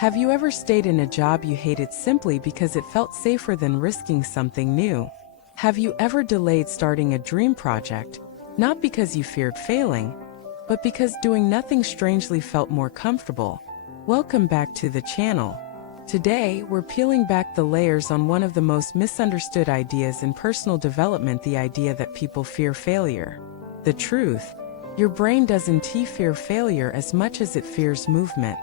Have you ever stayed in a job you hated simply because it felt safer than risking something new? Have you ever delayed starting a dream project, not because you feared failing, but because doing nothing strangely felt more comfortable? Welcome back to the channel. Today, we're peeling back the layers on one of the most misunderstood ideas in personal development, the idea that people fear failure. The truth: your brain doesn't fear failure as much as it fears movement.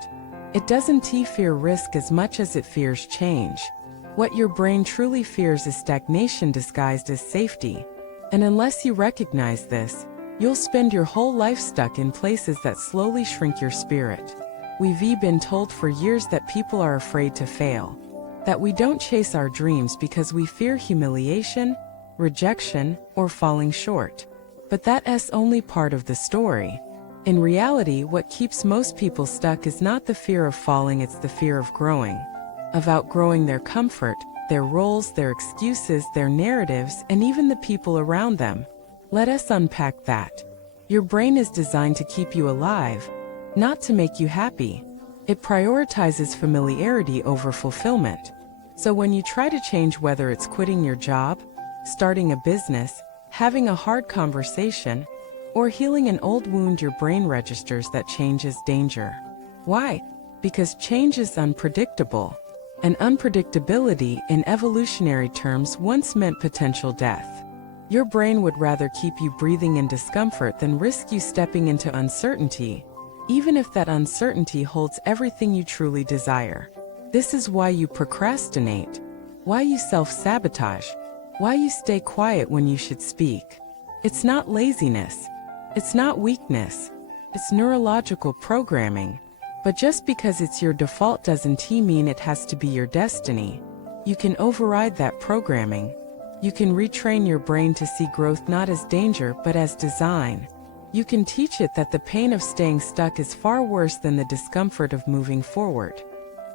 It doesn't fear risk as much as it fears change. What your brain truly fears is stagnation disguised as safety. And unless you recognize this, you'll spend your whole life stuck in places that slowly shrink your spirit. We've been told for years that people are afraid to fail, that we don't chase our dreams because we fear humiliation, rejection, or falling short. But that's only part of the story. In reality, what keeps most people stuck is not the fear of falling, it's the fear of growing, of outgrowing their comfort, their roles, their excuses, their narratives, and even the people around them. Let us unpack that. Your brain is designed to keep you alive, not to make you happy. It prioritizes familiarity over fulfillment. So when you try to change, whether it's quitting your job, starting a business, having a hard conversation, or healing an old wound, your brain registers that change is danger. Why? Because change is unpredictable. And unpredictability, in evolutionary terms, once meant potential death. Your brain would rather keep you breathing in discomfort than risk you stepping into uncertainty, even if that uncertainty holds everything you truly desire. This is why you procrastinate, why you self-sabotage, why you stay quiet when you should speak. It's not laziness. It's not weakness. It's neurological programming. But just because it's your default doesn't mean it has to be your destiny. You can override that programming. You can retrain your brain to see growth not as danger but as design. You can teach it that the pain of staying stuck is far worse than the discomfort of moving forward.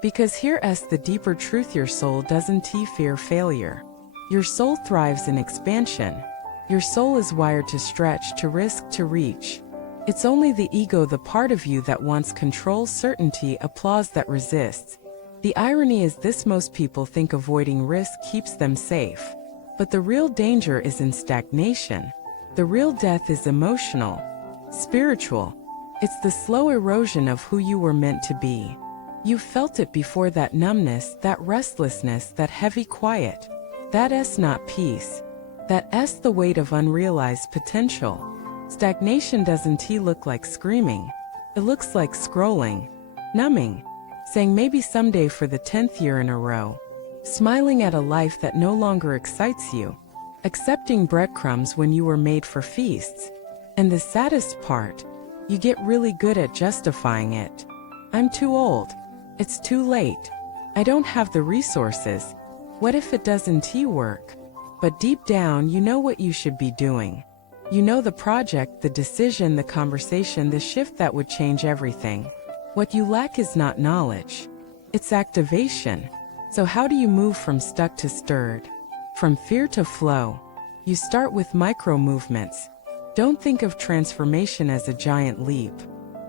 Because here's the deeper truth: your soul doesn't fear failure. Your soul thrives in expansion. Your soul is wired to stretch, to risk, to reach. It's only the ego, the part of you that wants control, certainty, applause, that resists. The irony is this: most people think avoiding risk keeps them safe. But the real danger is in stagnation. The real death is emotional, spiritual. It's the slow erosion of who you were meant to be. You've felt it before: that numbness, that restlessness, that heavy quiet. That's not peace. That's the weight of unrealized potential. Stagnation doesn't look like screaming. It looks like scrolling, numbing, saying maybe someday for the 10th year in a row, smiling at a life that no longer excites you, accepting breadcrumbs when you were made for feasts. And the saddest part, you get really good at justifying it. I'm too old. It's too late. I don't have the resources. What if it doesn't work? But deep down, you know what you should be doing. You know the project, the decision, the conversation, the shift that would change everything. What you lack is not knowledge. It's activation. So how do you move from stuck to stirred? From fear to flow? You start with micro movements. Don't think of transformation as a giant leap.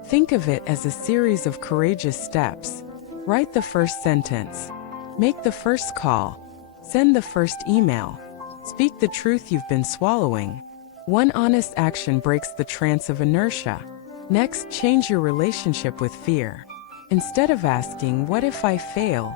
Think of it as a series of courageous steps. Write the first sentence. Make the first call. Send the first email. Speak the truth you've been swallowing. One honest action breaks the trance of inertia. Next, change your relationship with fear. Instead of asking, "What if I fail?"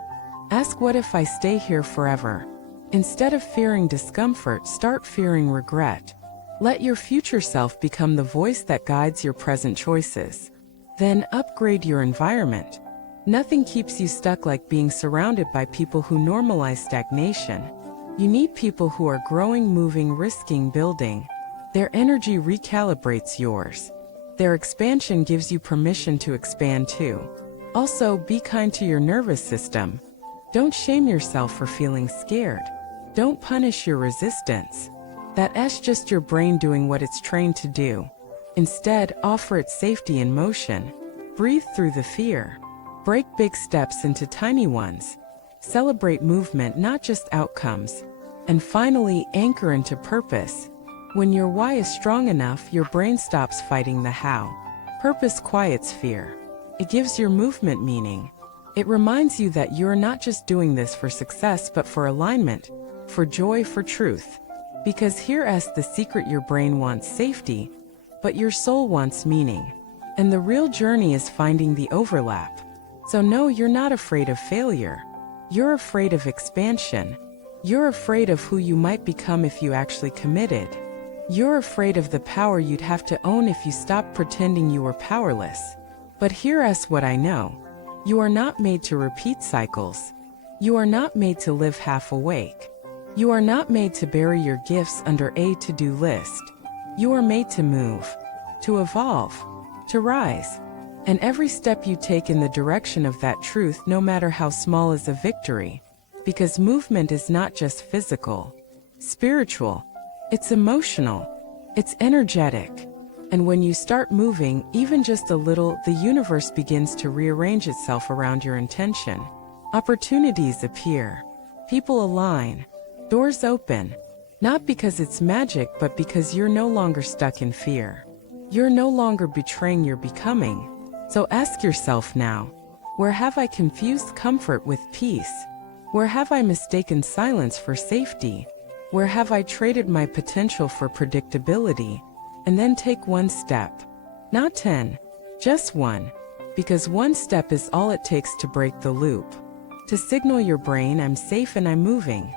ask, "What if I stay here forever?" Instead of fearing discomfort, start fearing regret. Let your future self become the voice that guides your present choices. Then upgrade your environment. Nothing keeps you stuck like being surrounded by people who normalize stagnation. You need people who are growing, moving, risking, building. Their energy recalibrates yours. Their expansion gives you permission to expand too. Also, be kind to your nervous system. Don't shame yourself for feeling scared. Don't punish your resistance. That's just your brain doing what it's trained to do. Instead, offer it safety in motion. Breathe through the fear. Break big steps into tiny ones. Celebrate movement, not just outcomes. And finally, anchor into purpose. When your why is strong enough, your brain stops fighting the how. Purpose quiets fear. It gives your movement meaning. It reminds you that you're not just doing this for success but for alignment, for joy, for truth. Because here's the secret: your brain wants safety, but your soul wants meaning. And the real journey is finding the overlap. So no, you're not afraid of failure. You're afraid of expansion. You're afraid of who you might become if you actually committed. You're afraid of the power you'd have to own if you stopped pretending you were powerless. But here's what I know. You are not made to repeat cycles. You are not made to live half awake. You are not made to bury your gifts under a to-do list. You are made to move, to evolve, to rise. And every step you take in the direction of that truth, no matter how small, is a victory. Because movement is not just physical, spiritual. It's emotional. It's energetic. And when you start moving, even just a little, the universe begins to rearrange itself around your intention. Opportunities appear. People align. Doors open. Not because it's magic, but because you're no longer stuck in fear. You're no longer betraying your becoming. So ask yourself now, where have I confused comfort with peace? Where have I mistaken silence for safety? Where have I traded my potential for predictability? And then take one step. Not 10, just one. Because one step is all it takes to break the loop. To signal your brain, I'm safe and I'm moving.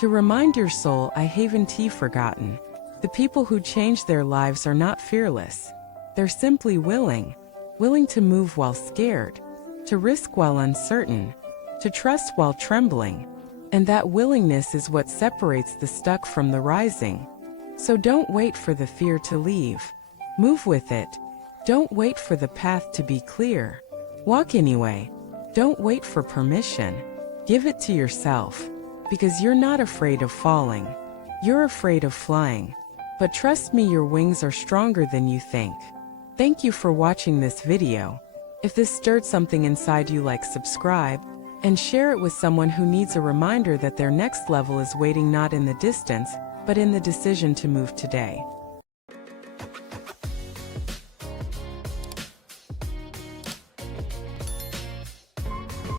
To remind your soul, I haven't forgotten. The people who change their lives are not fearless. They're simply willing. Willing to move while scared. To risk while uncertain. To trust while trembling. And that willingness is what separates the stuck from the rising. So don't wait for the fear to leave. Move with it. Don't wait for the path to be clear. Walk anyway. Don't wait for permission. Give it to yourself. Because you're not afraid of falling. You're afraid of flying. But trust me, your wings are stronger than you think. Thank you for watching this video. If this stirred something inside you, like, subscribe, and share it with someone who needs a reminder that their next level is waiting, not in the distance, but in the decision to move today.